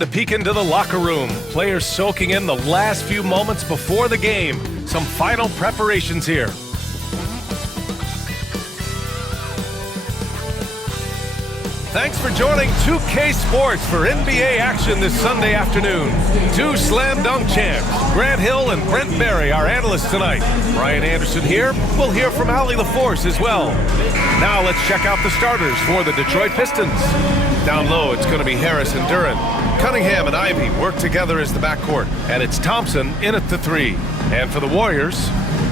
to peek into the locker room. Players soaking in the last few moments before the game. Some final preparations here. Thanks for joining 2K Sports for NBA action this Sunday afternoon. Two slam dunk champs, Grant Hill and Brent Berry, our analysts tonight. Brian Anderson here. We'll hear from Allie LaForce as well. Now let's check out the starters for the Detroit Pistons. Down low, it's going to be Harris and Duren. Cunningham and Ivy work together as the backcourt, and it's Thompson in at the three. And for the Warriors,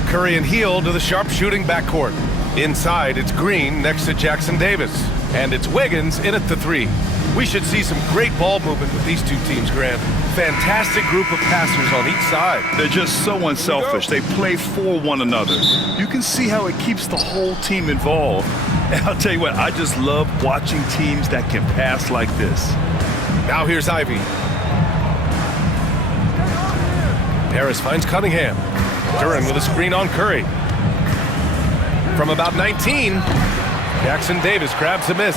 Curry and Hield to the sharpshooting backcourt. Inside, it's Green next to Jackson Davis. And it's Wiggins in at the three. We should see some great ball movement with these two teams, Grant. Fantastic group of passers on each side. They're just so unselfish. They play for one another. You can see how it keeps the whole team involved. And I'll tell you what, I just love watching teams that can pass like this. Now here's Ivy. Harris finds Cunningham. Duren with a screen on Curry. From about 19, Jackson Davis grabs a miss.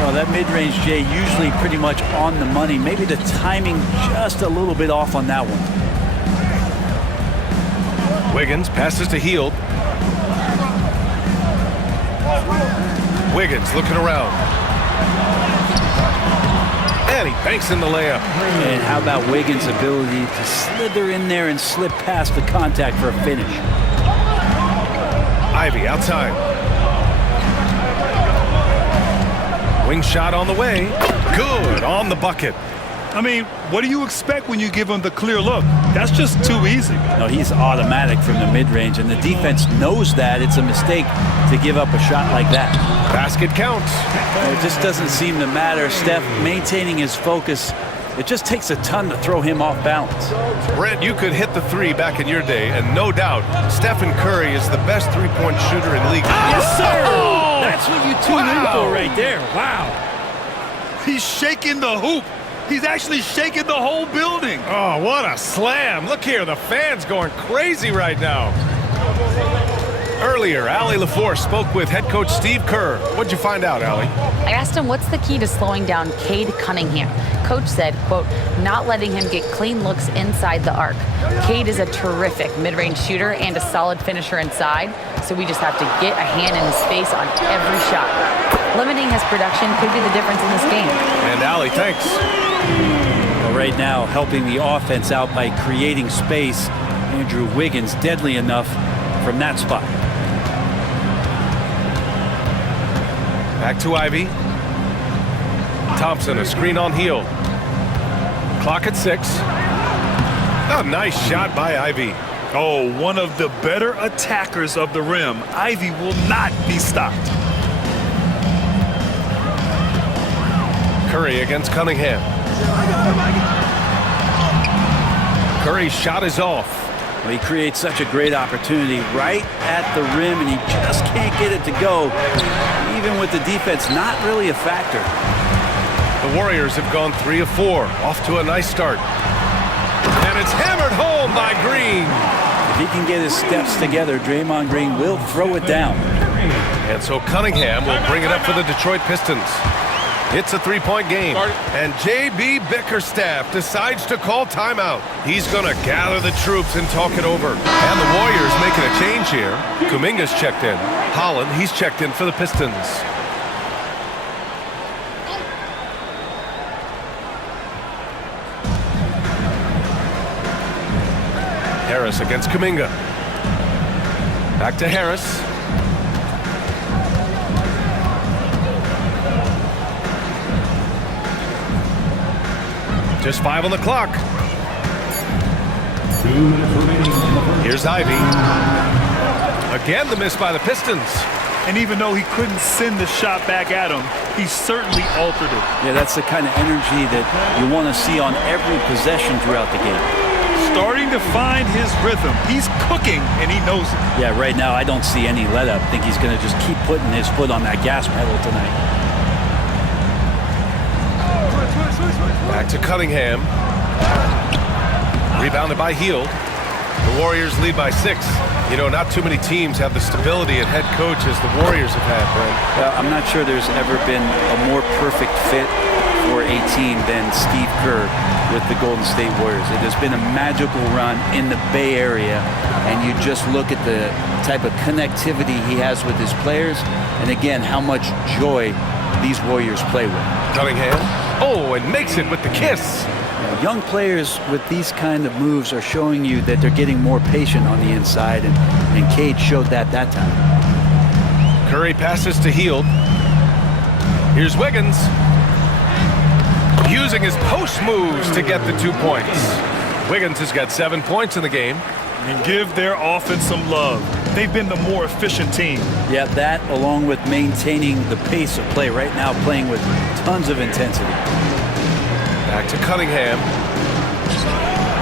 Well, that mid-range, Jay, usually pretty much on the money. Maybe the timing just a little bit off on that one. Wiggins passes to Hield. Wiggins looking around. And he banks in the layup. And how about Wiggins' ability to slither in there and slip past the contact for a finish? Ivy outside. Wing shot on the way. Good on the bucket. I mean, what do you expect when you give him the clear look? That's just too easy. No, he's automatic from the mid-range, and the defense knows that. It's a mistake to give up a shot like that. Basket counts. Well, it just doesn't seem to matter. Steph maintaining his focus. It just takes a ton to throw him off balance. Brent, you could hit the three back in your day, and no doubt, Stephen Curry is the best three-point shooter in league. Yes, sir! That's what you tune in for right there. Wow. He's shaking the hoop. He's actually shaking the whole building. Oh, what a slam. Look here, the fans going crazy right now. Earlier, Allie LaForce spoke with head coach Steve Kerr. What'd you find out, Allie? I asked him what's the key to slowing down Cade Cunningham. Coach said, quote, not letting him get clean looks inside the arc. Cade is a terrific mid-range shooter and a solid finisher inside, so we just have to get a hand in his face on every shot. Limiting his production could be the difference in this game. And Allie, thanks. Well, right now, helping the offense out by creating space. Andrew Wiggins deadly enough from that spot. Back to Ivy. Thompson, a screen on Hield. Clock at 6. A nice shot by Ivy. Oh, one of the better attackers of the rim. Ivy will not be stopped. Curry against Cunningham. Curry's shot is off. Well, he creates such a great opportunity right at the rim, and he just can't get it to go. Even with the defense not really a factor. The Warriors have gone 3 of 4, off to a nice start. And it's hammered home by Green. If he can get his steps together, Draymond Green will throw it down. And so Cunningham will bring it up for the Detroit Pistons. It's a three-point game, and J.B. Bickerstaff decides to call timeout. He's going to gather the troops and talk it over. And the Warriors making a change here. Kuminga's checked in. Holland, he's checked in for the Pistons. Harris against Kuminga. Back to Harris. Just 5 on the clock. Here's Ivy. Again, the miss by the Pistons. And even though he couldn't send the shot back at him, he certainly altered it. Yeah, that's the kind of energy that you want to see on every possession throughout the game. Starting to find his rhythm. He's cooking, and he knows it. Yeah, right now I don't see any let up. I think he's going to just keep putting his foot on that gas pedal tonight. Back to Cunningham. Rebounded by Hield. The Warriors lead by 6. You know, not too many teams have the stability at head coach as the Warriors have had, Brent. I'm not sure there's ever been a more perfect fit before 18 than Steve Kerr with the Golden State Warriors. It has been a magical run in the Bay Area, and you just look at the type of connectivity he has with his players, and again, how much joy these Warriors play with. Cunningham. Oh, and makes it with the kiss. Young players with these kind of moves are showing you that they're getting more patient on the inside, and Cade showed that time. Curry passes to Hield. Here's Wiggins. Using his post moves to get the 2 points. Wiggins has got 7 points in the game. And give their offense some love. They've been the more efficient team. Yeah, that along with maintaining the pace of play right now, playing with tons of intensity. Back to Cunningham.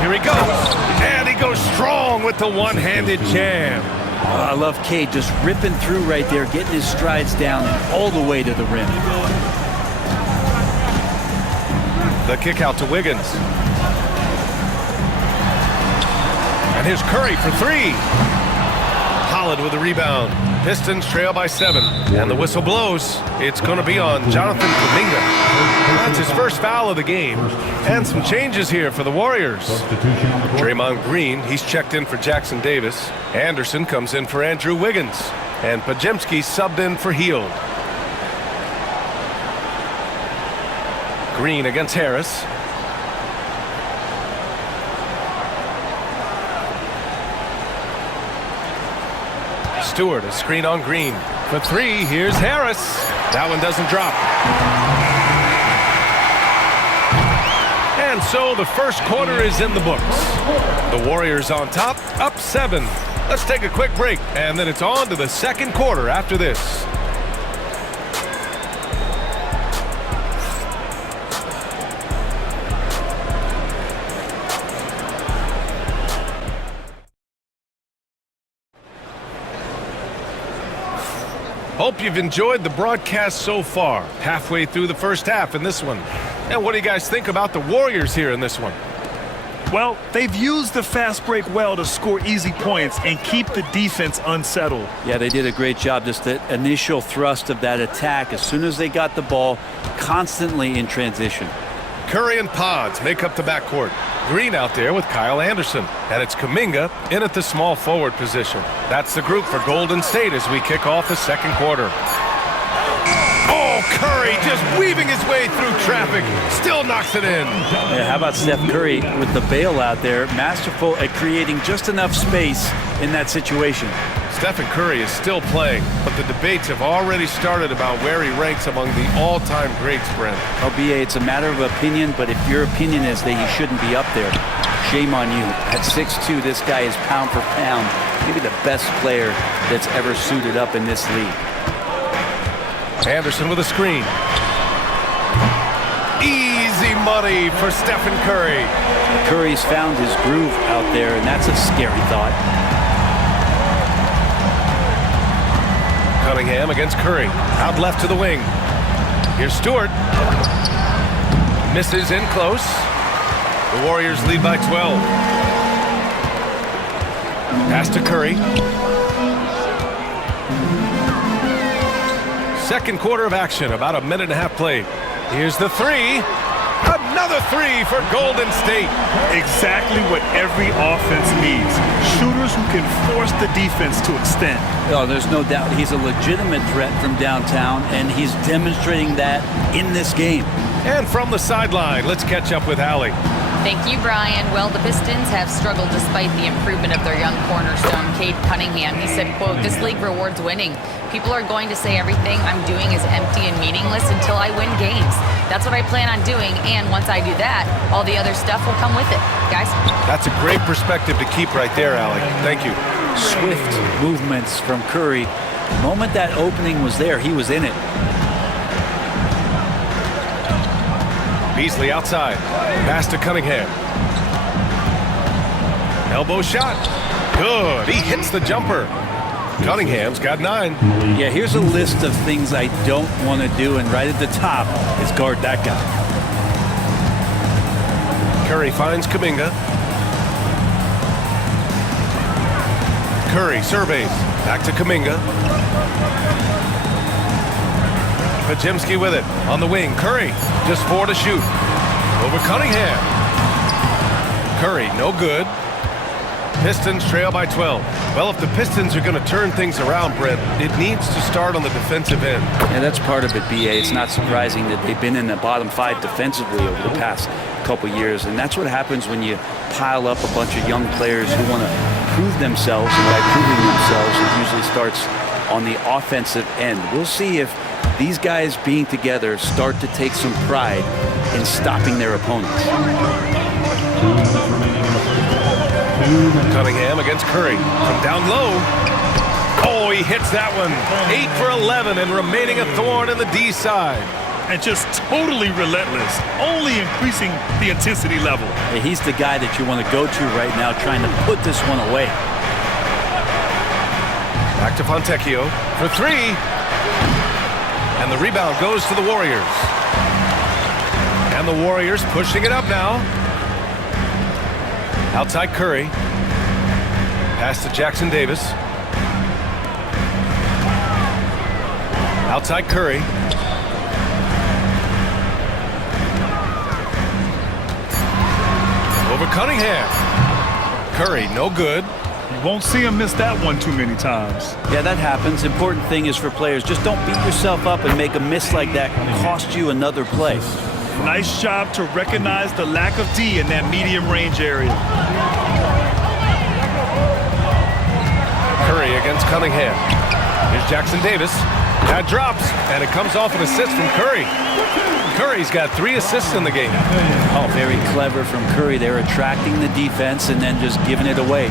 Here he goes. And he goes strong with the one-handed jam. I love Cade just ripping through right there, getting his strides down and all the way to the rim. The kick out to Wiggins. And here's Curry for three. Holland with a rebound. Pistons trail by 7. And the whistle blows. It's going to be on Jonathan Kuminga. That's his first foul of the game. And some changes here for the Warriors. Draymond Green, he's checked in for Jackson Davis. Anderson comes in for Andrew Wiggins. And Podziemski subbed in for Hield. Green against Harris. Stewart, a screen on Green. For 3, here's Harris. That one doesn't drop. And so the first quarter is in the books. The Warriors on top, up 7. Let's take a quick break, and then it's on to the second quarter after this. Hope you've enjoyed the broadcast so far. Halfway through the first half in this one. And what do you guys think about the Warriors here in this one? Well, they've used the fast break well to score easy points and keep the defense unsettled. Yeah, they did a great job. Just the initial thrust of that attack, as soon as they got the ball, constantly in transition. Curry and Pods make up the backcourt. Green out there with Kyle Anderson. And it's Kuminga in at the small forward position. That's the group for Golden State as we kick off the second quarter. Oh, Curry just weaving his way through traffic. Still knocks it in. Yeah, how about Steph Curry with the bailout there? Masterful at creating just enough space in that situation. Stephen Curry is still playing, but the debates have already started about where he ranks among the all-time greats, Brent. Oh, BA, it's a matter of opinion, but if your opinion is that he shouldn't be up there, shame on you. At 6'2", this guy is pound for pound, maybe the best player that's ever suited up in this league. Anderson with a screen. Easy money for Stephen Curry. Curry's found his groove out there, and that's a scary thought. Cunningham against Curry. Out left to the wing. Here's Stewart. Misses in close. The Warriors lead by 12. Pass to Curry. Second quarter of action, about a minute and a half played. Here's the 3. Another 3 for Golden State. Exactly what every offense needs. Shooters who can force the defense to extend. Oh, there's no doubt he's a legitimate threat from downtown, and he's demonstrating that in this game. And from the sideline, let's catch up with Allie. Thank you, Brian. Well, the Pistons have struggled despite the improvement of their young cornerstone, Cade Cunningham. He said, quote, "This league rewards winning. People are going to say everything I'm doing is empty and meaningless until I win games. That's what I plan on doing, and once I do that, all the other stuff will come with it." Guys? That's a great perspective to keep right there, Allie. Thank you. Swift movements from Curry. The moment that opening was there, he was in it. Beasley outside. Pass to Cunningham. Elbow shot. Good. He hits the jumper. Cunningham's got 9. Yeah, here's a list of things I don't want to do, and right at the top is guard that guy. Curry finds Kuminga. Curry surveys. Back to Kuminga. Pajemski with it. On the wing, Curry. Just 4 to shoot. Over Cunningham. Curry, no good. Pistons trail by 12. Well, if the Pistons are going to turn things around, Brett, it needs to start on the defensive end. Yeah, that's part of it, B.A. It's not surprising that they've been in the bottom 5 defensively over the past couple years, and that's what happens when you pile up a bunch of young players who want to prove themselves, and by proving themselves, it usually starts on the offensive end. We'll see if these guys being together start to take some pride in stopping their opponents. Cunningham against Curry from down low. Oh, he hits that one. 8 for 11 and remaining a thorn in the D side. And just totally relentless, only increasing the intensity level. Yeah, he's the guy that you want to go to right now, trying to put this one away. Back to Fontecchio for 3. And the rebound goes to the Warriors. And the Warriors pushing it up now. Outside Curry. Pass to Jackson Davis. Outside Curry. Over Cunningham. Curry, no good. You won't see him miss that one too many times. Yeah, that happens. Important thing is for players, just don't beat yourself up and make a miss like that cost you another play. Nice job to recognize the lack of D in that medium range area. Curry against Cunningham. Here's Jackson Davis. That drops, and it comes off an assist from Curry. Curry's got 3 assists in the game. Oh, very clever from Curry. They're attracting the defense and then just giving it away.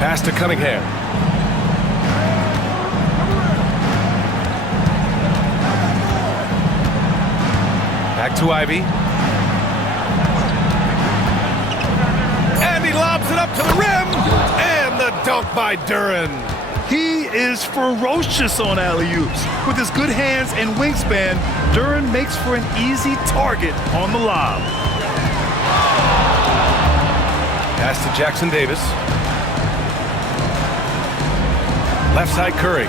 Pass to Cunningham. Back to Ivy. And he lobs it up to the rim. And the dunk by Duren. He is ferocious on alley-oops. With his good hands and wingspan, Duren makes for an easy target on the lob. Pass to Jackson Davis. Left side Curry.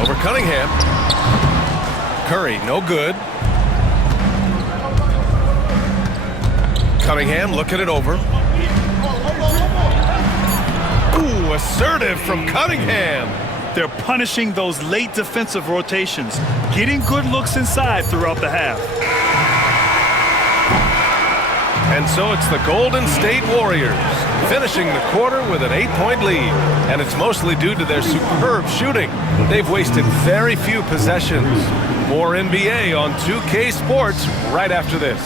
Over Cunningham. Curry, no good. Cunningham looking it over. Ooh, assertive from Cunningham. They're punishing those late defensive rotations, getting good looks inside throughout the half. And so it's the Golden State Warriors finishing the quarter with an 8-point lead. And it's mostly due to their superb shooting. They've wasted very few possessions. More NBA on 2K Sports right after this.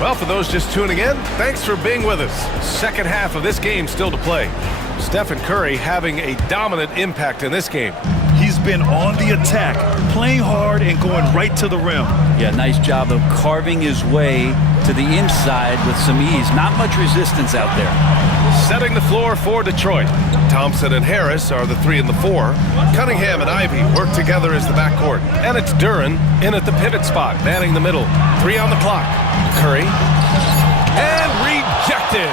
Well, for those just tuning in, thanks for being with us. Second half of this game still to play. Stephen Curry having a dominant impact in this game. He's been on the attack, playing hard and going right to the rim. Yeah, nice job of carving his way to the inside with some ease. Not much resistance out there. Setting the floor for Detroit. Thompson and Harris are the 3 and the 4. Cunningham and Ivy work together as the backcourt. And it's Duren in at the pivot spot, manning the middle. 3 on the clock. Curry. And rejected.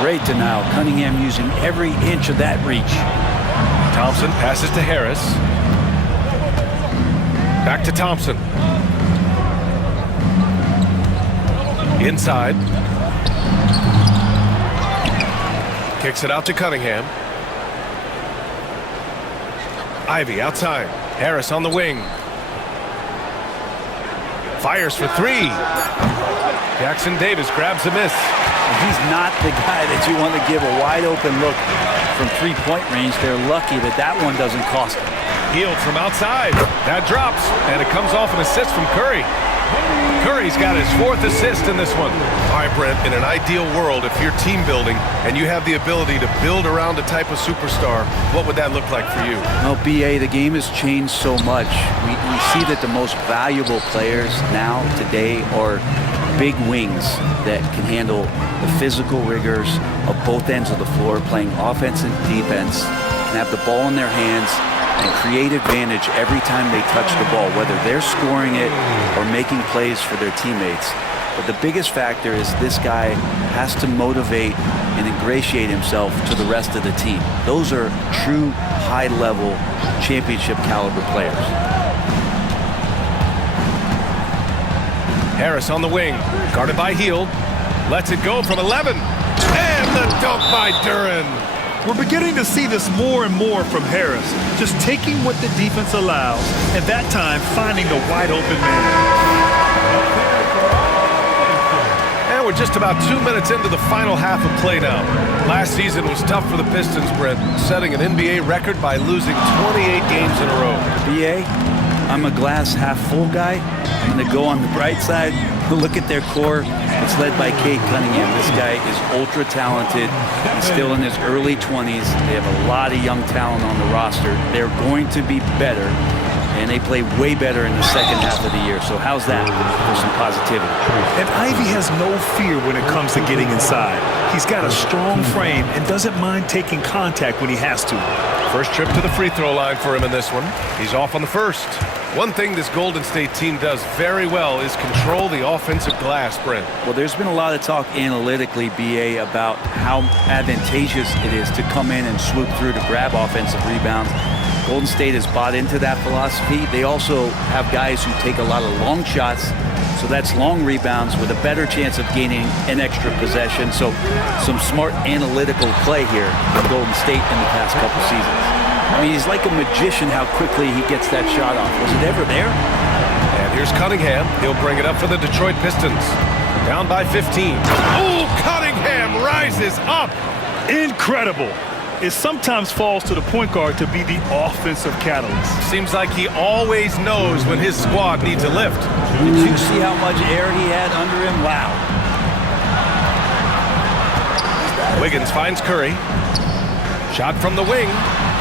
Great denial. Cunningham using every inch of that reach. Thompson passes to Harris. Back to Thompson. Kicks it out to Cunningham. Ivy outside. Harris on the wing. Fires for three. Jackson Davis grabs a miss. He's not the guy that you want to give a wide open look from three-point range. They're lucky that that one doesn't cost them. Healed from outside. That drops, and it comes off an assist from Curry. Curry's got his 4th assist in this one. All right, Brent, in an ideal world, if you're team building and you have the ability to build around a type of superstar, what would that look like for you? Well, BA, the game has changed so much. We see that the most valuable players now, today, are big wings that can handle the physical rigors of both ends of the floor, playing offense and defense, can have the ball in their hands and create advantage every time they touch the ball, whether they're scoring it or making plays for their teammates. But the biggest factor is this guy has to motivate and ingratiate himself to the rest of the team. Those are true high-level championship caliber players. Harris on the wing, guarded by Hield, lets it go from 11, and the dunk by Duren. We're beginning to see this more and more from Harris, just taking what the defense allows, and that time finding the wide open man. And we're just about 2 minutes into the final half of play now. Last season was tough for the Pistons, Brent, setting an NBA record by losing 28 games in a row. BA, I'm a glass half full guy. I'm going to go on the bright side, look at their core. It's led by Cade Cunningham. This guy is ultra talented. He's still in his early 20s. They have a lot of young talent on the roster. They're going to be better, and they play way better in the second half of the year. So how's that for some positivity? And Ivy has no fear when it comes to getting inside. He's got a strong frame and doesn't mind taking contact when he has to. First trip to the free throw line for him in this one. He's off on the first. One thing this Golden State team does very well is control the offensive glass, Brent. Well, there's been a lot of talk analytically, BA, about how advantageous it is to come in and swoop through to grab offensive rebounds. Golden State has bought into that philosophy. They also have guys who take a lot of long shots, so that's long rebounds with a better chance of gaining an extra possession. So some smart analytical play here from Golden State in the past couple seasons. I mean, he's like a magician how quickly he gets that shot off. Was it ever there? And here's Cunningham. He'll bring it up for the Detroit Pistons. Down by 15. Oh, Cunningham rises up. Incredible. It sometimes falls to the point guard to be the offensive catalyst. Seems like he always knows when his squad needs a lift. Did you see how much air he had under him? Wow. Wiggins finds Curry. Shot from the wing.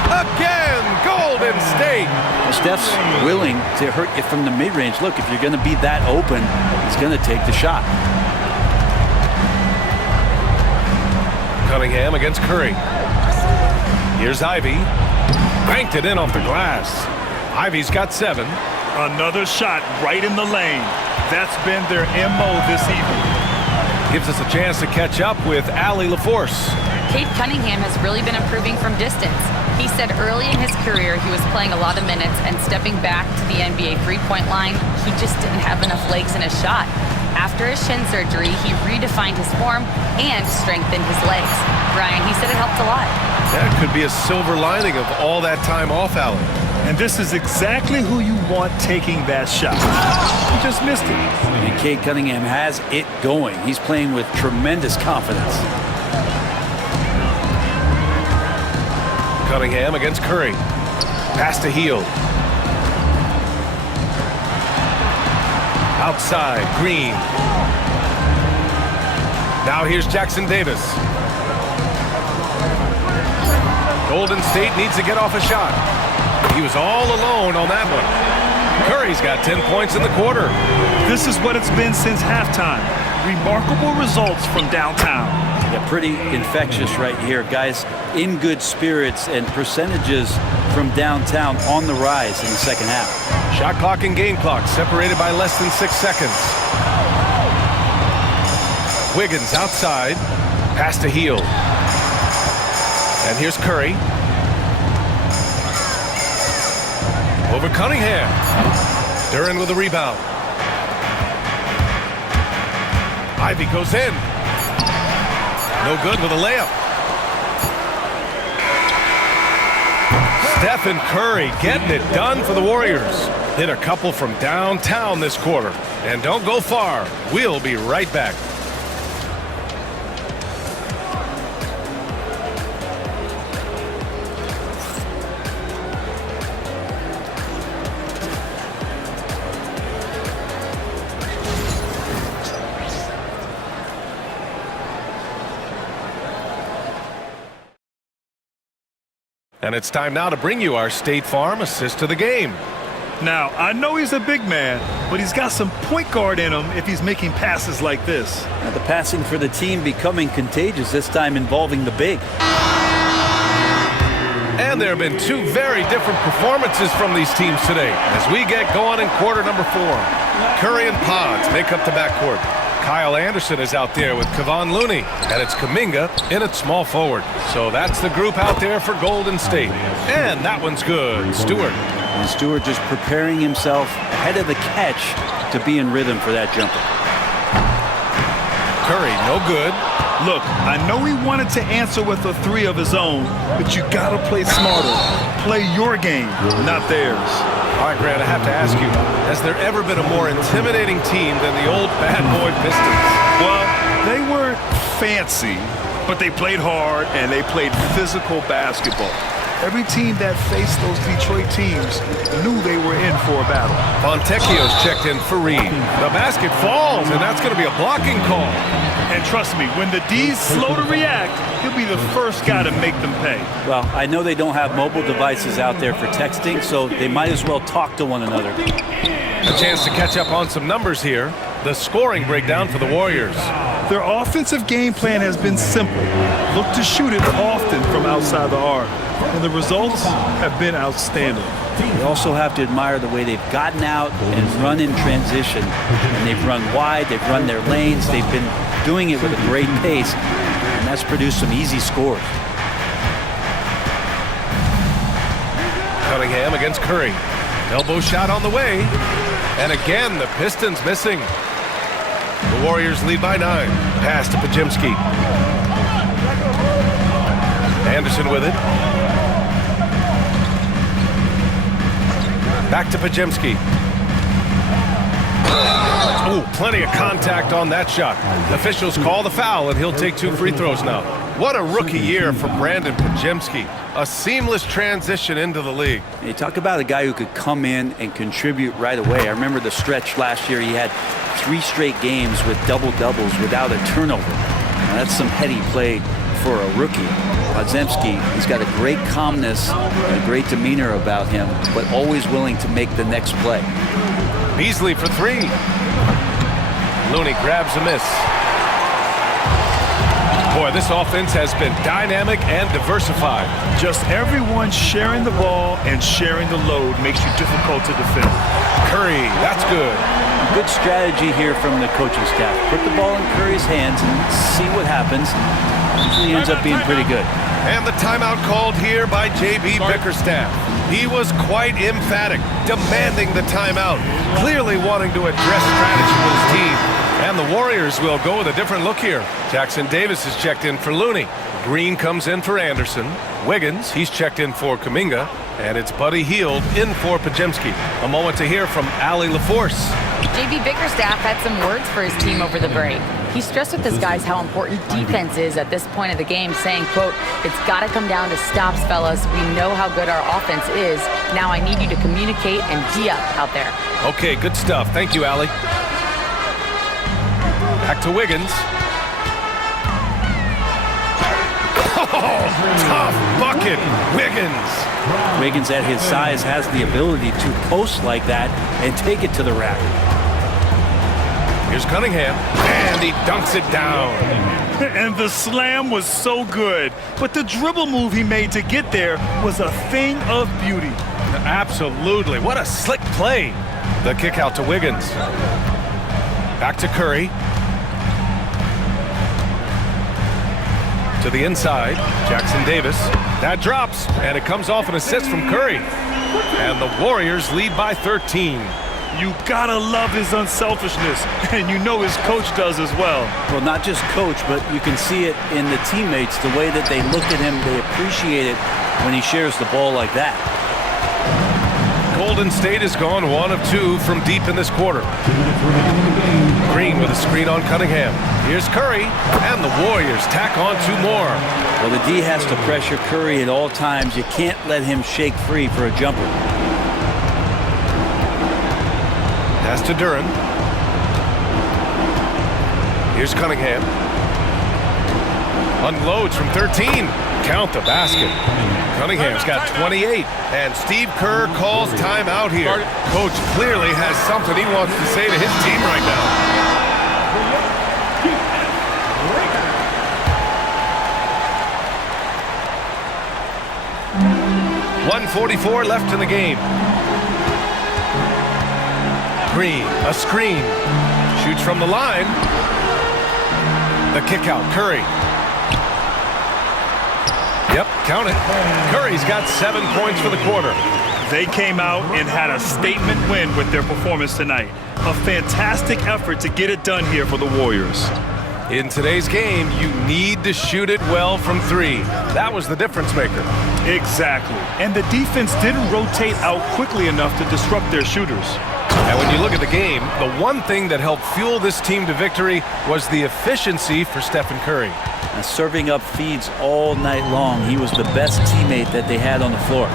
Again, Golden State. Well, Steph's willing to hurt you from the mid-range. Look, if you're going to be that open, he's going to take the shot. Cunningham against Curry. Here's Ivy. Banked it in off the glass. Ivy's got 7. Another shot right in the lane. That's been their MO this evening. Gives us a chance to catch up with Allie LaForce. Cade Cunningham has really been improving from distance. He said early in his career he was playing a lot of minutes and stepping back to the NBA three-point line, he just didn't have enough legs in his shot. After his shin surgery, he redefined his form and strengthened his legs. Brian, he said it helped a lot. That could be a silver lining of all that time off, Allie. And this is exactly who you want taking that shot. He just missed it. And Cade Cunningham has it going. He's playing with tremendous confidence. Cunningham against Curry. Pass to Hield. Outside, Green. Now here's Jackson Davis. Golden State needs to get off a shot. He was all alone on that one. Curry's got 10 points in the quarter. This is what it's been since halftime. Remarkable results from downtown. Yeah, pretty infectious right here. Guys in good spirits and percentages from downtown on the rise in the second half. Shot clock and game clock separated by less than 6 seconds. Wiggins outside. Pass to Hield. And here's Curry. Over Cunningham. Duren with a rebound. Ivy goes in. No good with a layup. Stephen Curry getting it done for the Warriors. Hit a couple from downtown this quarter. And don't go far. We'll be right back. And it's time now to bring you our State Farm assist to the game. Now, I know he's a big man, but he's got some point guard in him if he's making passes like this. Now, the passing for the team becoming contagious, this time involving the big. And there have been two very different performances from these teams today as we get going in quarter number 4. Curry and Pods make up the backcourt. Kyle Anderson is out there with Kevon Looney, and it's Kuminga in at small forward. So that's the group out there for Golden State. And that one's good. Stewart. And Stewart just preparing himself ahead of the catch to be in rhythm for that jumper. Curry, no good. Look, I know he wanted to answer with a 3 of his own, but you gotta play smarter. Play your game, not theirs. All right, Grant, I have to ask you, has there ever been a more intimidating team than the old bad boy Pistons? Well, they weren't fancy, but they played hard and they played physical basketball. Every team that faced those Detroit teams knew they were in for a battle. Fontecchio's checked in for Reed. The basket falls, and that's going to be a blocking call. And trust me, when the D's slow to react, he'll be the first guy to make them pay. Well, I know they don't have mobile devices out there for texting, so they might as well talk to one another. A chance to catch up on some numbers here. The scoring breakdown for the Warriors. Their offensive game plan has been simple. Look to shoot it often from outside the arc. And the results have been outstanding. You also have to admire the way they've gotten out and run in transition. And they've run wide, they've run their lanes, they've been doing it with a great pace, and that's produced some easy scores. Cunningham against Curry. Elbow shot on the way. And again, the Pistons missing. The Warriors lead by 9. Pass to Pajimski. Anderson with it. Back to Pajimski. Ooh, plenty of contact on that shot. Officials call the foul, and he'll take 2 free throws now. What a rookie year for Brandon Pajimski. A seamless transition into the league. You talk about a guy who could come in and contribute right away. I remember the stretch last year. He had 3 straight games with double-doubles without a turnover. Now, that's some heady play for a rookie. Podziemski, he's got a great calmness and a great demeanor about him, but always willing to make the next play. Beasley for 3. Looney grabs a miss. Boy, this offense has been dynamic and diversified. Just everyone sharing the ball and sharing the load makes you difficult to defend. Curry, that's good. Good strategy here from the coaching staff. Put the ball in Curry's hands and see what happens. Usually ends up being pretty good. And the timeout called here by J.B. Bickerstaff. He was quite emphatic, demanding the timeout, clearly wanting to address strategy with his team. And the Warriors will go with a different look here. Jackson Davis is checked in for Looney. Green comes in for Anderson. Wiggins, he's checked in for Kuminga. And it's Buddy Hield in for Pajimski. A moment to hear from Allie LaForce. J.B. Bickerstaff had some words for his team over the break. He stressed with his guys how important defense is at this point of the game, saying, quote, "It's got to come down to stops, fellas. We know how good our offense is. Now I need you to communicate and D-up out there." Okay, good stuff. Thank you, Allie. Back to Wiggins. Oh, tough bucket. Wiggins at his size has the ability to post like that and take it to the rack. Here's Cunningham, and he dunks it down. And the slam was so good, but the dribble move he made to get there was a thing of beauty. Absolutely. What a slick play. The kick out to Wiggins. Back to Curry. To the inside, Jackson Davis. That drops, and it comes off an assist from Curry. And the Warriors lead by 13. You gotta love his unselfishness, and you know his coach does as well. Well, not just coach, but you can see it in the teammates, the way that they look at him, they appreciate it when he shares the ball like that. Golden State has gone 1 of 2 from deep in this quarter. Green with a screen on Cunningham. Here's Curry, and the Warriors tack on 2 more. Well, the D has to pressure Curry at all times. You can't let him shake free for a jumper. Pass to Duran. Here's Cunningham. Unloads from 13. Count the basket. Cunningham's got 28. And Steve Kerr calls timeout here. Coach clearly has something he wants to say to his team right now. .144 left in the game. Green, a screen. Shoots from the line. The kick out, Curry. Yep, count it. Curry's got 7 points for the quarter. They came out and had a statement win with their performance tonight. A fantastic effort to get it done here for the Warriors. In today's game, you need to shoot it well from 3. That was the difference maker. Exactly. And the defense didn't rotate out quickly enough to disrupt their shooters. And when you look at the game, the one thing that helped fuel this team to victory was the efficiency for Stephen Curry. Serving up feeds all night long. He was the best teammate that they had on the floor.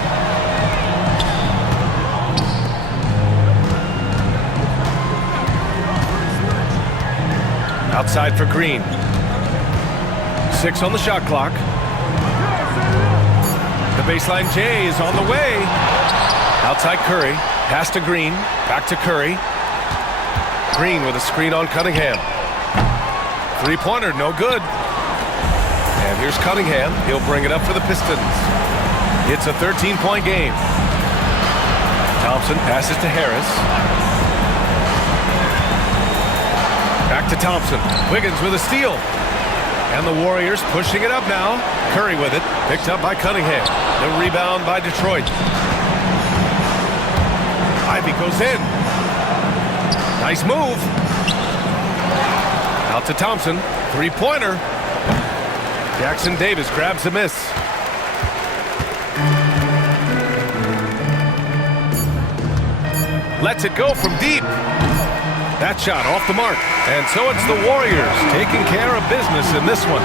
Outside for Green. 6 on the shot clock. The baseline J is on the way. Outside Curry. Pass to Green. Back to Curry. Green with a screen on Cunningham. 3-pointer, no good. And here's Cunningham. He'll bring it up for the Pistons. It's a 13-point game. Thompson passes to Harris. Back to Thompson. Wiggins with a steal. And the Warriors pushing it up now. Curry with it. Picked up by Cunningham. The rebound by Detroit. Ivy goes in. Nice move. Out to Thompson. 3-pointer. Jackson Davis grabs a miss. Lets it go from deep. That shot off the mark. And so it's the Warriors taking care of business in this one.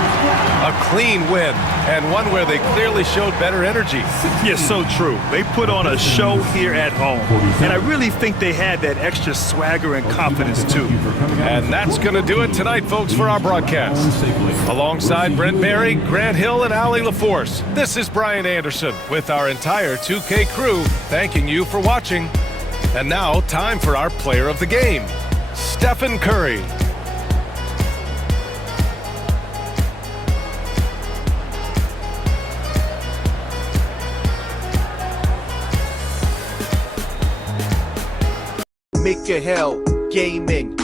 A clean win, and one where they clearly showed better energy. Yes, so true. They put on a show here at home. And I really think they had that extra swagger and confidence, too. And that's going to do it tonight, folks, for our broadcast. Alongside Brent Barry, Grant Hill, and Allie LaForce, this is Brian Anderson with our entire 2K crew thanking you for watching. And now, time for our player of the game, Stephen Curry. Make your hell gaming.